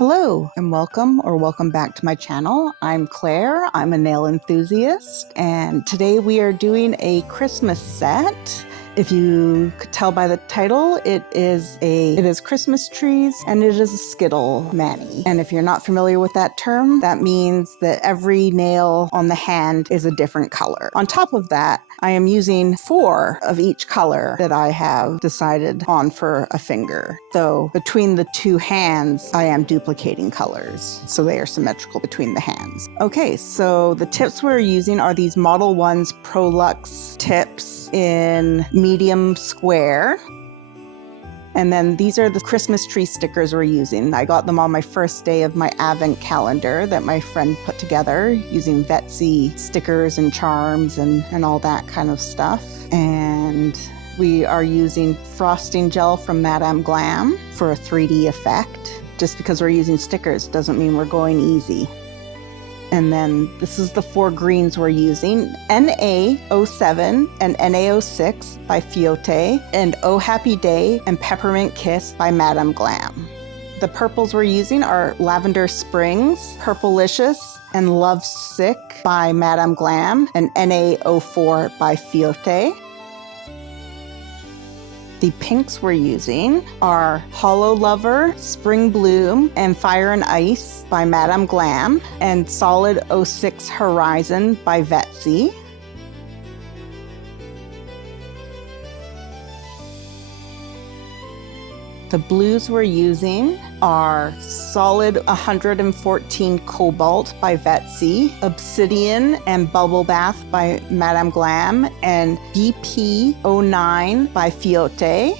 Hello and welcome back to my channel. I'm Claire, I'm a nail enthusiast, and today we are doing a Christmas set. If you could tell by the title, it is Christmas trees and it is a Skittle mani. And if you're not familiar with that term, that means that every nail on the hand is a different color. On top of that, I am using 4 of each color that I have decided on for a finger. So between the 2 hands, I am duplicating colors, so they are symmetrical between the hands. Okay, so the tips we're using are these Model 1's ProLux tips in medium square. And then these are the Christmas tree stickers we're using. I got them on my first day of my advent calendar that my friend put together using Vettsy stickers and charms and all that kind of stuff. And we are using frosting gel from Madame Glam for a 3D effect. Just because we're using stickers doesn't mean we're going easy. And then this is the 4 greens we're using: NA07 and NA06 by Fiote, and Oh Happy Day and Peppermint Kiss by Madame Glam. The purples we're using are Lavender Springs, Purplelicious, and Lovesick by Madame Glam, and NA04 by Fiote. The pinks we're using are Hollow Lover, Spring Bloom, and Fire and Ice by Madame Glam, and Solid 06 Horizon by Vettsy. The blues we're using are Solid 114 Cobalt by Vettsy, Obsidian and Bubble Bath by Madame Glam, and BP09 by Fiote.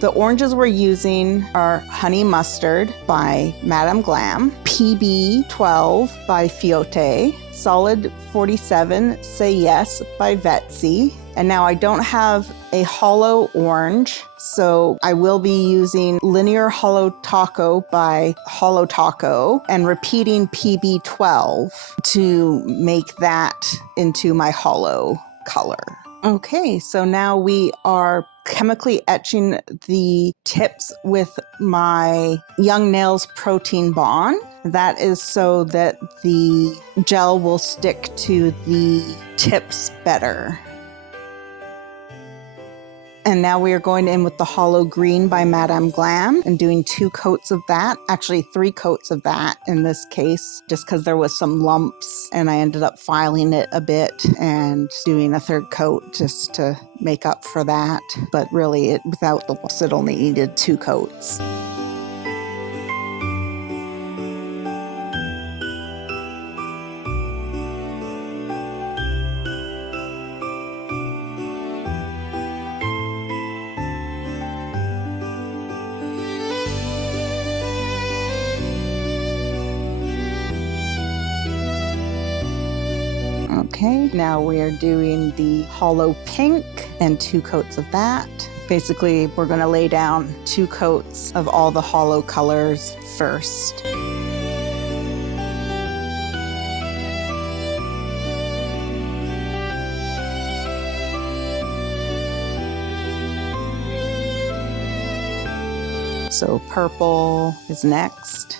The oranges we're using are Honey Mustard by Madame Glam, PB12 by Fiote, Solid 47 Say Yes by Vettsy. And now I don't have a hollow orange, so I will be using Linear Hollow Taco by Hollow Taco and repeating PB12 to make that into my hollow color. Okay, so now we are chemically etching the tips with my Young Nails Protein Bond. That is so that the gel will stick to the tips better. And now we are going in with the Hollow Green by Madame Glam and doing 2 coats of that, actually 3 coats of that in this case, just because there was some lumps and I ended up filing it a bit and doing a 3rd coat just to make up for that. But really, without the lumps, it only needed 2 coats. Okay, now we are doing the Hollow Pink and 2 coats of that. Basically, we're going to lay down 2 coats of all the hollow colors first. So purple is next.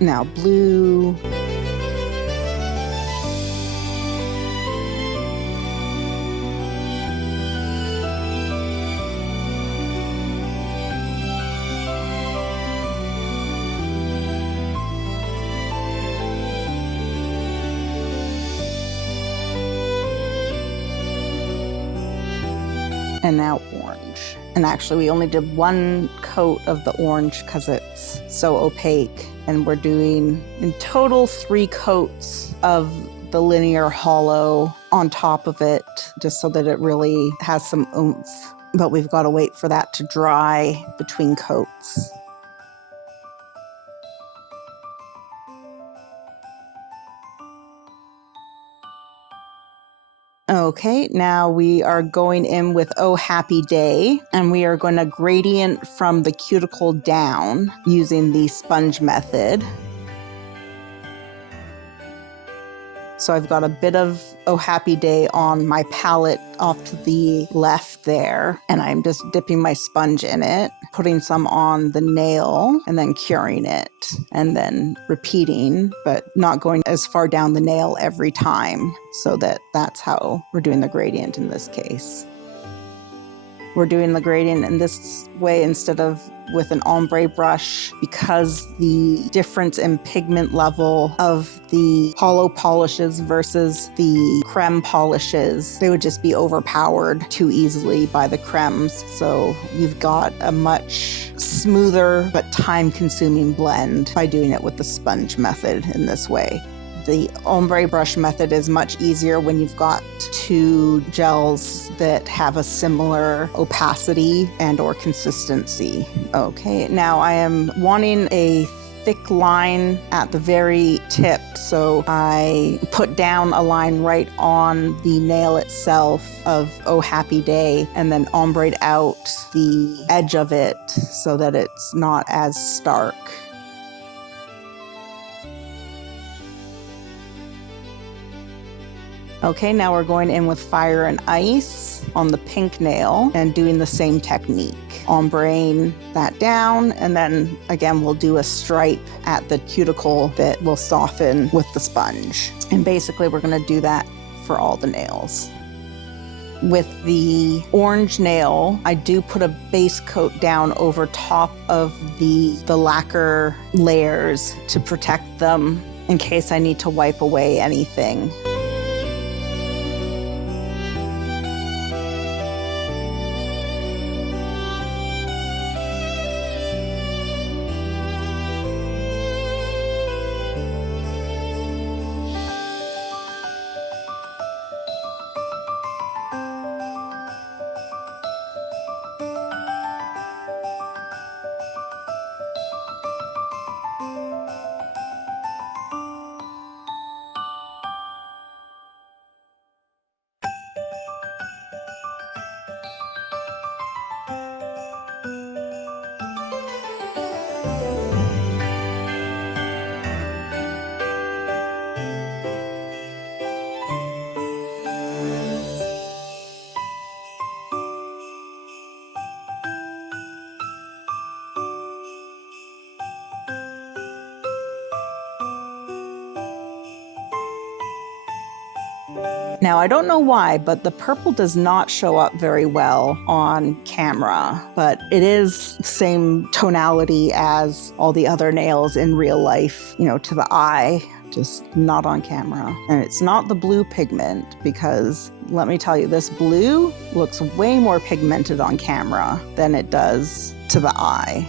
Now blue. And now orange. And actually we only did 1 coat of the orange because it's so opaque. And we're doing in total 3 coats of the linear hollow on top of it, just so that it really has some oomph. But we've got to wait for that to dry between coats. Okay, now we are going in with Oh Happy Day, and we are going to gradient from the cuticle down using the sponge method. So I've got a bit of Oh Happy Day on my palette off to the left there, and I'm just dipping my sponge in it, putting some on the nail, and then curing it, and then repeating, but not going as far down the nail every time, so that's how we're doing the gradient in this case. We're doing the gradient in this way instead of with an ombre brush because the difference in pigment level of the hollow polishes versus the creme polishes, they would just be overpowered too easily by the cremes. So you've got a much smoother but time-consuming blend by doing it with the sponge method in this way. The ombre brush method is much easier when you've got two gels that have a similar opacity and or consistency. Okay, now I am wanting a thick line at the very tip, so I put down a line right on the nail itself of Oh Happy Day and then ombre'd out the edge of it so that it's not as stark. Okay, now we're going in with Fire and Ice on the pink nail and doing the same technique. Ombreing that down, and then again we'll do a stripe at the cuticle that will soften with the sponge. And basically we're going to do that for all the nails. With the orange nail, I do put a base coat down over top of the lacquer layers to protect them in case I need to wipe away anything. Now, I don't know why, but the purple does not show up very well on camera, but it is the same tonality as all the other nails in real life, you know, to the eye, just not on camera. And it's not the blue pigment because, let me tell you, this blue looks way more pigmented on camera than it does to the eye.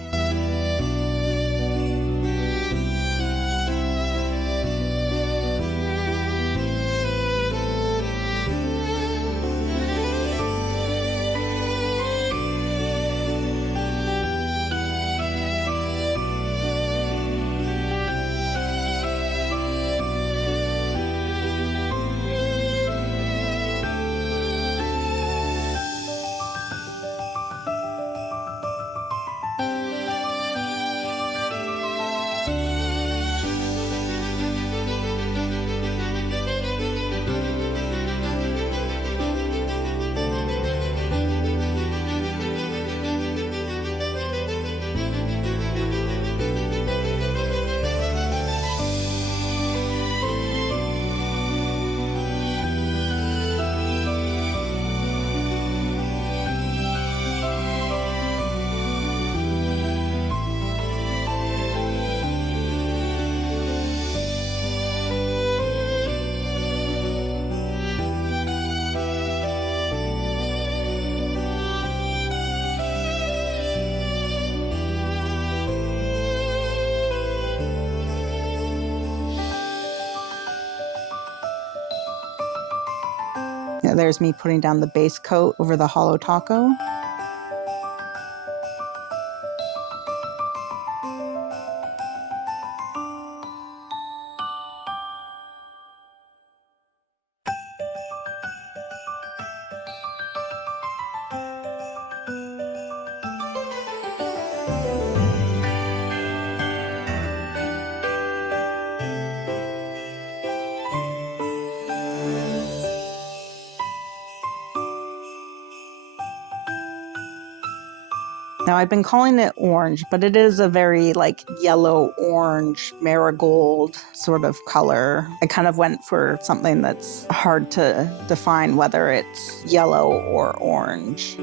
Yeah, there's me putting down the base coat over the hollow taco. Now I've been calling it orange, but it is a very like yellow orange marigold sort of color. I kind of went for something that's hard to define whether it's yellow or orange.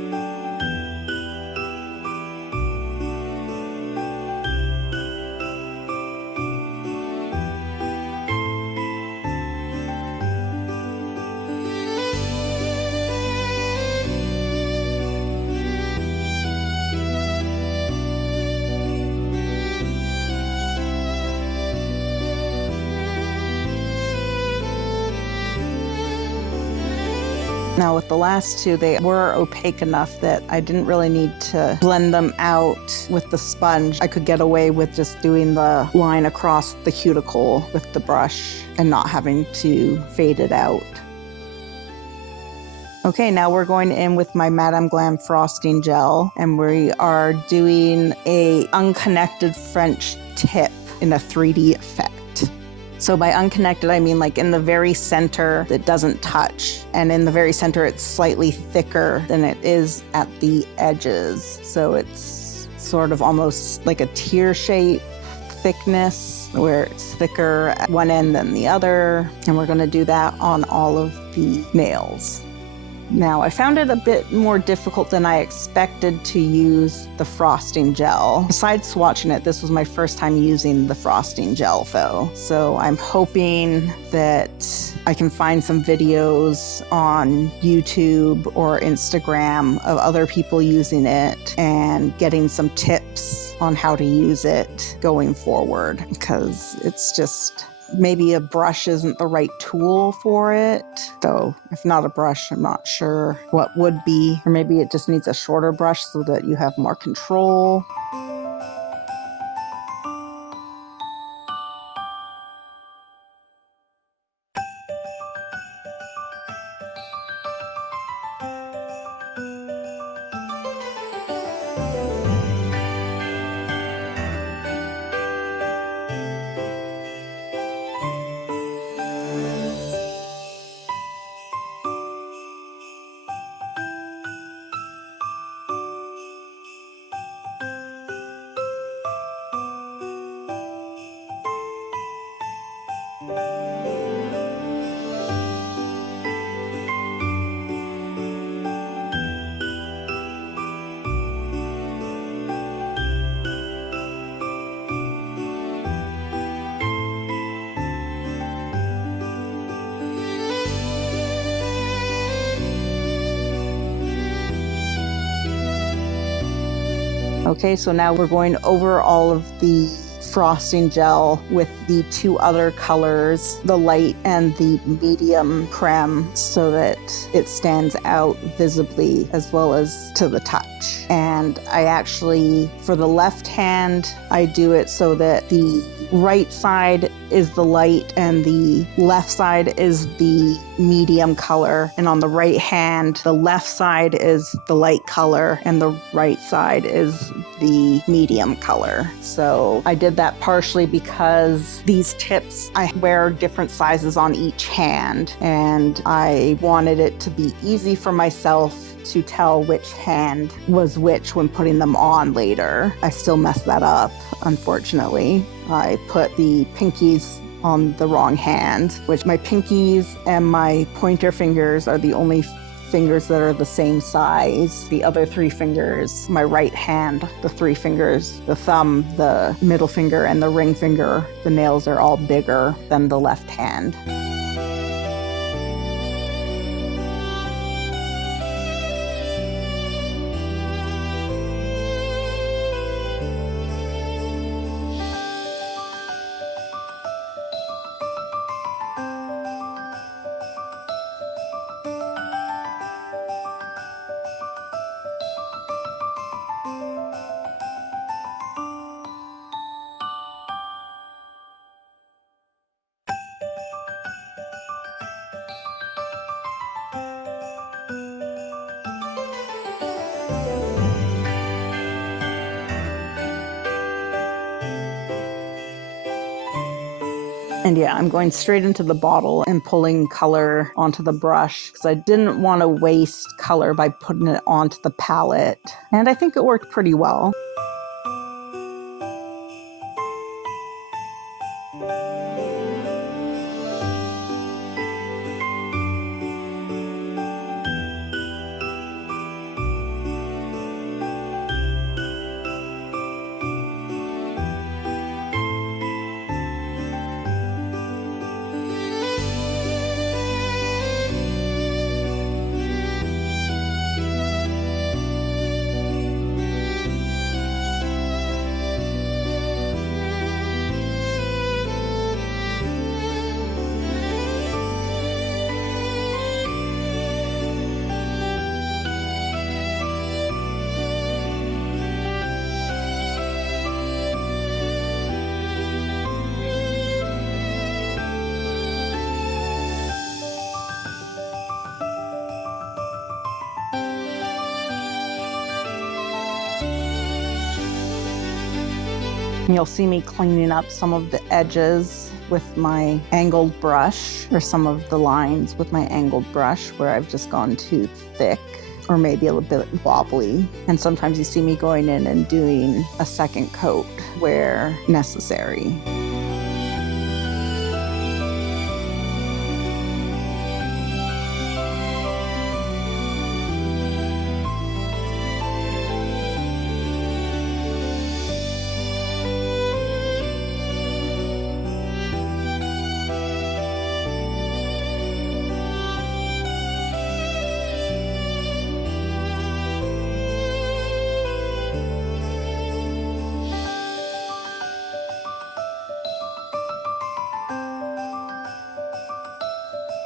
Now with the last two, they were opaque enough that I didn't really need to blend them out with the sponge. I could get away with just doing the line across the cuticle with the brush and not having to fade it out. Okay, now we're going in with my Madame Glam frosting gel, and we are doing a unconnected French tip in a 3D effect. So by unconnected, I mean like in the very center that doesn't touch. And in the very center, it's slightly thicker than it is at the edges. So it's sort of almost like a tear shape thickness where it's thicker at one end than the other. And we're gonna do that on all of the nails. Now, I found it a bit more difficult than I expected to use the frosting gel. Besides swatching it, this was my first time using the frosting gel though. So I'm hoping that I can find some videos on YouTube or Instagram of other people using it and getting some tips on how to use it going forward, because it's just, maybe a brush isn't the right tool for it. Though if not a brush, I'm not sure what would be. Or maybe it just needs a shorter brush so that you have more control. Okay, so now we're going over all of the frosting gel with the two other colors, the light and the medium creme, so that it stands out visibly as well as to the touch. And I actually, for the left hand, I do it so that the right side is the light and the left side is the medium color. And on the right hand, the left side is the light color and the right side is the medium color. So I did that partially because these tips, I wear different sizes on each hand, and I wanted it to be easy for myself to tell which hand was which when putting them on later. I still messed that up, unfortunately. I put the pinkies on the wrong hand, which my pinkies and my pointer fingers are the only fingers that are the same size. The other three fingers, my right hand, the three fingers, the thumb, the middle finger, and the ring finger, the nails are all bigger than the left hand. And yeah, I'm going straight into the bottle and pulling color onto the brush because I didn't want to waste color by putting it onto the palette. And I think it worked pretty well. You'll see me cleaning up some of the edges with my angled brush, or some of the lines with my angled brush where I've just gone too thick or maybe a little bit wobbly. And sometimes you see me going in and doing a second coat where necessary.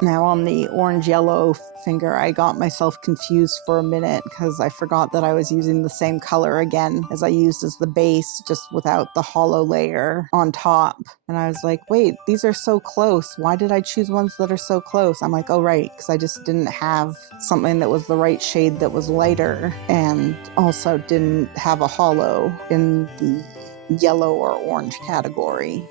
Now on the orange-yellow finger, I got myself confused for a minute because I forgot that I was using the same color again as I used as the base, just without the hollow layer on top. And I was like, wait, these are so close. Why did I choose ones that are so close? I'm like, oh, right, because I just didn't have something that was the right shade that was lighter, and also didn't have a hollow in the yellow or orange category.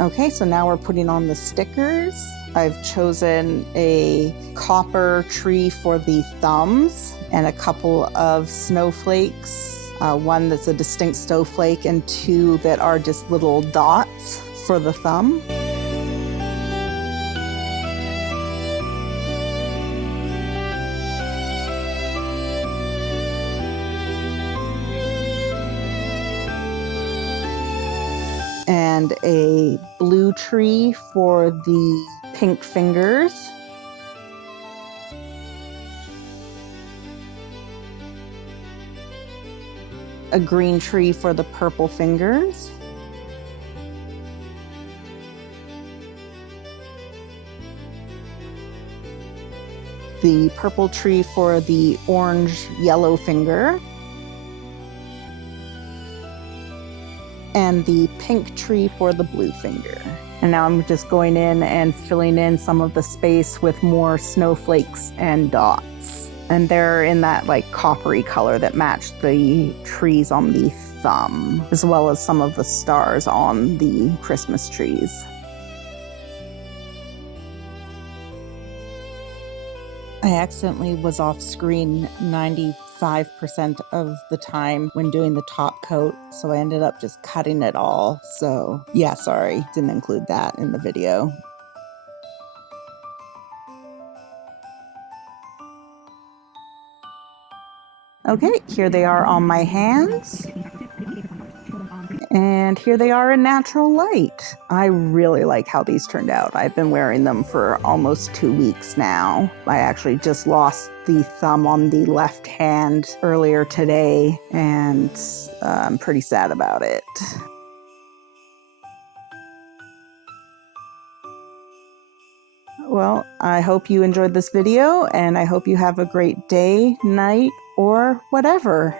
Okay, so now we're putting on the stickers. I've chosen a copper tree for the thumbs and a couple of snowflakes, one that's a distinct snowflake and two that are just little dots for the thumb. And a blue tree for the pink fingers. A green tree for the purple fingers. The purple tree for the orange-yellow finger. And the pink tree for the blue finger. And now I'm just going in and filling in some of the space with more snowflakes and dots. And they're in that like coppery color that matched the trees on the thumb, as well as some of the stars on the Christmas trees. I accidentally was off screen 95% of the time when doing the top coat, so I ended up just cutting it all. So yeah, sorry, didn't include that in the video. Okay, here they are on my hands. And here they are in natural light. I really like how these turned out. I've been wearing them for almost 2 weeks now. I actually just lost the thumb on the left hand earlier today, and I'm pretty sad about it. Well, I hope you enjoyed this video, and I hope you have a great day, night, or whatever.